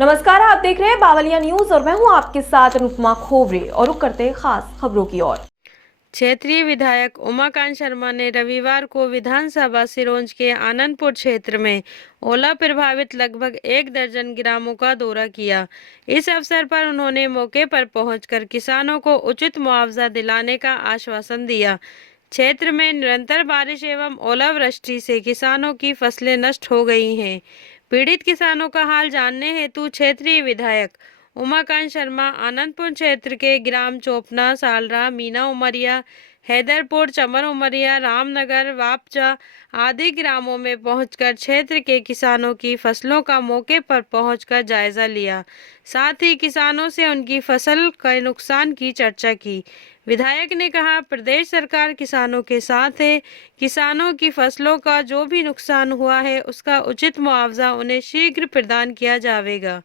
नमस्कार, आप देख रहे हैं बावलिया न्यूज और मैं हूं आपके साथ अनुपमा खोवरे और रुक करते हैं खास खबरों की ओर। क्षेत्रीय विधायक उमाकांत शर्मा ने रविवार को विधानसभा सिरोंज के आनंदपुर क्षेत्र में ओला प्रभावित लगभग 1 दर्जन ग्रामों का दौरा किया। इस अवसर पर उन्होंने मौके पर पहुंचकर किसानों को उचित मुआवजा दिलाने का आश्वासन दिया। क्षेत्र में निरंतर बारिश एवं ओलावृष्टि से किसानों की फसलें नष्ट हो गई हैं। पीड़ित किसानों का हाल जानने हेतु क्षेत्रीय विधायक उमाकांत शर्मा आनंदपुर क्षेत्र के ग्राम चोपना, सालरा, मीना उमरिया, हैदरपुर, चमर उमरिया, रामनगर, वापचा आदि ग्रामों में पहुंचकर क्षेत्र के किसानों की फसलों का मौके पर पहुंचकर जायजा लिया। साथ ही किसानों से उनकी फसल के नुकसान की चर्चा की। विधायक ने कहा, प्रदेश सरकार किसानों के साथ है। किसानों की फसलों का जो भी नुकसान हुआ है उसका उचित मुआवजा उन्हें शीघ्र प्रदान किया जाएगा।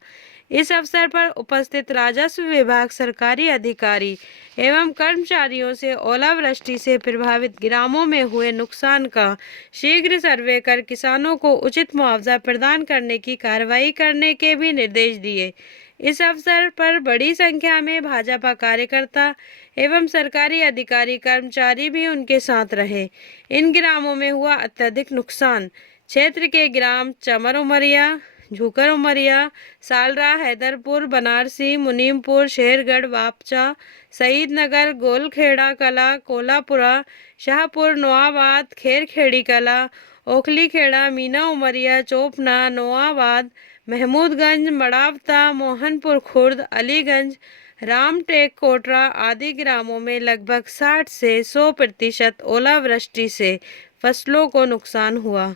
इस अवसर पर उपस्थित राजस्व विभाग, सरकारी अधिकारी एवं कर्मचारियों से ओलावृष्टि से प्रभावित ग्रामों में हुए नुकसान का शीघ्र सर्वे कर किसानों को उचित मुआवजा प्रदान करने की कार्रवाई करने के भी निर्देश दिए। इस अवसर पर बड़ी संख्या में भाजपा कार्यकर्ता एवं सरकारी अधिकारी कर्मचारी भी उनके साथ रहे। इन ग्रामों में हुआ अत्यधिक नुकसान क्षेत्र के ग्राम चमर उमरिया, झूकर उमरिया, सालरा, हैदरपुर, बनारसी, मुनीमपुर, शेरगढ़, वापचा, शहीद नगर, गोलखेड़ा कला, कोलापुरा, शाहपुर, नोआबाद, खेरखेड़ी कला, ओखली खेड़ा, मीना उमरिया, चोपना, नोआबाद, महमूदगंज, मड़ावता, मोहनपुर खुर्द, अलीगंज, रामटेक, कोटरा आदि ग्रामों में लगभग 60 से 100% ओलावृष्टि से फसलों को नुकसान हुआ।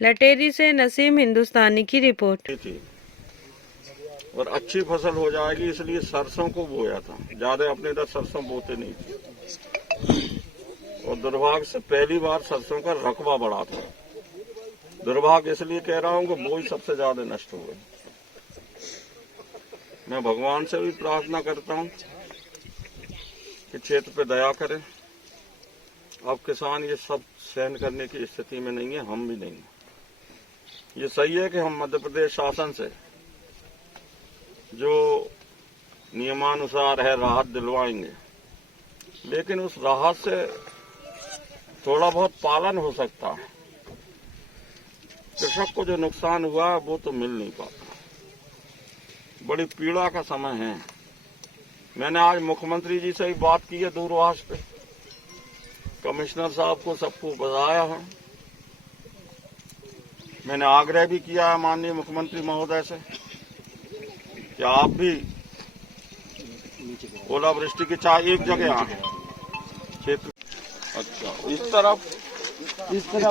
लटेरी से नसीम हिंदुस्तानी की रिपोर्ट। और अच्छी फसल हो जाएगी इसलिए सरसों को बोया था। ज्यादा अपने इधर सरसों बोते नहीं थे और दुर्भाग्य से पहली बार सरसों का रकबा बढ़ा था। दुर्भाग्य इसलिए कह रहा हूं कि बोई सबसे ज्यादा नष्ट हो गई। मैं भगवान से भी प्रार्थना करता हूं कि क्षेत्र पे दया करें। अब किसान ये सब सहन करने की स्थिति में नहीं है, हम भी नहीं है। ये सही है कि हम मध्य प्रदेश शासन से जो नियमानुसार है राहत दिलवाएंगे, लेकिन उस राहत से थोड़ा बहुत पालन हो सकता है। कृषक को जो नुकसान हुआ है वो तो मिल नहीं पाता। बड़ी पीड़ा का समय है। मैंने आज मुख्यमंत्री जी से ही बात की है दूरभाष पे। कमिश्नर साहब को सबको बताया है। मैंने आग्रह भी किया है माननीय मुख्यमंत्री महोदय से कि आप भी ओलावृष्टि की चाहे एक जगह आए क्षेत्र। अच्छा, इस तरफ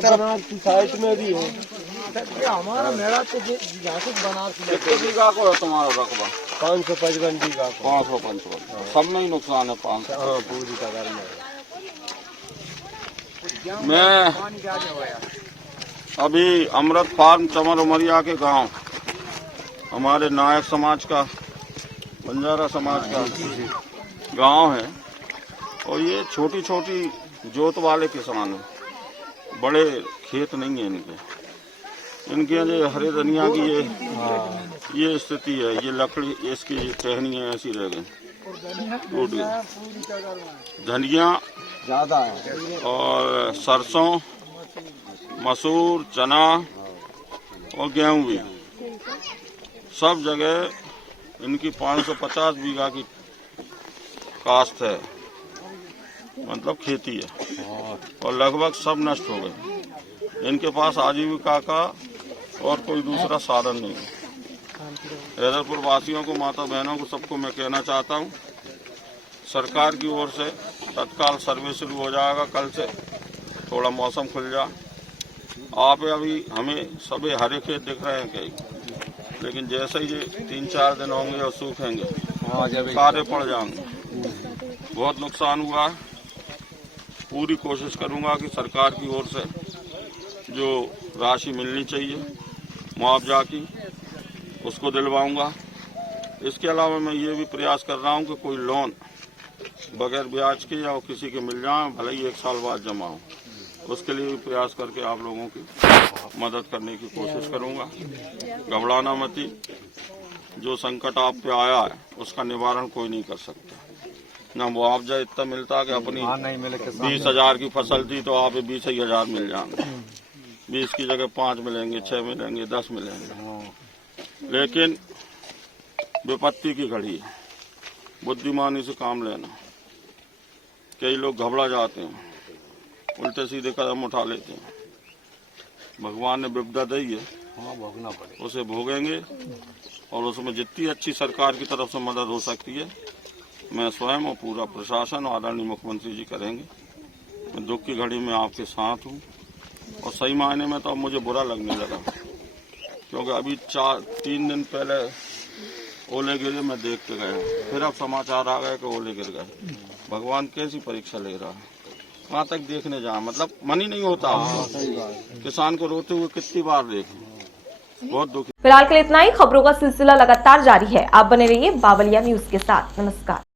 बनारस की साइड में भी है। हमारा मेरा तो बनारस कितने बीघा को है तुम्हारा रकबा? 555 बीघा। 555 सब में ही नुकसान है। 500 हाँ, पूरी कगार में। मैं अभी अमृत फार्म चमर उमरिया के गांव, हमारे नायक समाज का, बंजारा समाज का गांव है और ये छोटी छोटी जोत वाले किसान हैं। बड़े खेत नहीं है इनके जो हरे धनिया की ये स्थिति है। ये लकड़ी इसकी टहनियाँ ऐसी रह गई, टूट गई। धनिया ज्यादा है और सरसों, मसूर, चना और गेहूं भी सब जगह इनकी 550 बीघा की काश्त है, मतलब खेती है और लगभग सब नष्ट हो गए। इनके पास आजीविका का और कोई दूसरा साधन नहीं है। हैदरपुर वासियों को, माता बहनों को, सबको मैं कहना चाहता हूँ, सरकार की ओर से तत्काल सर्वे शुरू हो जाएगा। कल से थोड़ा मौसम खुल जाए। आप अभी हमें सभी हरे खेत दिख रहे हैं कई, लेकिन जैसे ही ये 3-4 दिन होंगे और सूखेंगे कारे पड़ जाएंगे। बहुत नुकसान हुआ है। पूरी कोशिश करूंगा कि सरकार की ओर से जो राशि मिलनी चाहिए मुआवजा की, उसको दिलवाऊंगा। इसके अलावा मैं ये भी प्रयास कर रहा हूं कि कोई लोन बगैर ब्याज के या किसी के मिल जाए, भले ही 1 साल बाद जमा हो, उसके लिए भी प्रयास करके आप लोगों की मदद करने की कोशिश करूंगा। घबराना मत। जो संकट आप पे आया है उसका निवारण कोई नहीं कर सकता। ना मुआवजा इतना मिलता कि अपनी 20,000 की फसल थी तो आप 20,000 मिल जाएंगे, 20 की जगह 5 मिलेंगे, 6 मिलेंगे, 10 मिलेंगे। लेकिन विपत्ति की घड़ी है, बुद्धिमानी से काम लेना। कई लोग घबरा जाते हैं, उल्टे सीधे कदम उठा लेते हैं। भगवान ने विपदा दी है, उसे भोगेंगे और उसमें जितनी अच्छी सरकार की तरफ से मदद हो सकती है मैं स्वयं और पूरा प्रशासन और आदरणीय मुख्यमंत्री जी करेंगे। मैं दुख की घड़ी में आपके साथ हूँ और सही मायने में तो अब मुझे बुरा लगने लगा, क्योंकि अभी 3 दिन पहले ओले गिरे, मैं देख के गया, फिर अब समाचार आ गए कि ओले गिर गए। भगवान कैसी परीक्षा ले रहा है, वहाँ तक देखने जाए, मतलब मन ही नहीं होता। किसान को रोते हुए कितनी बार देखें, बहुत दुखी। फिलहाल के लिए इतना ही। खबरों का सिलसिला लगातार जारी है, आप बने रहिए बावलिया न्यूज के साथ। नमस्कार।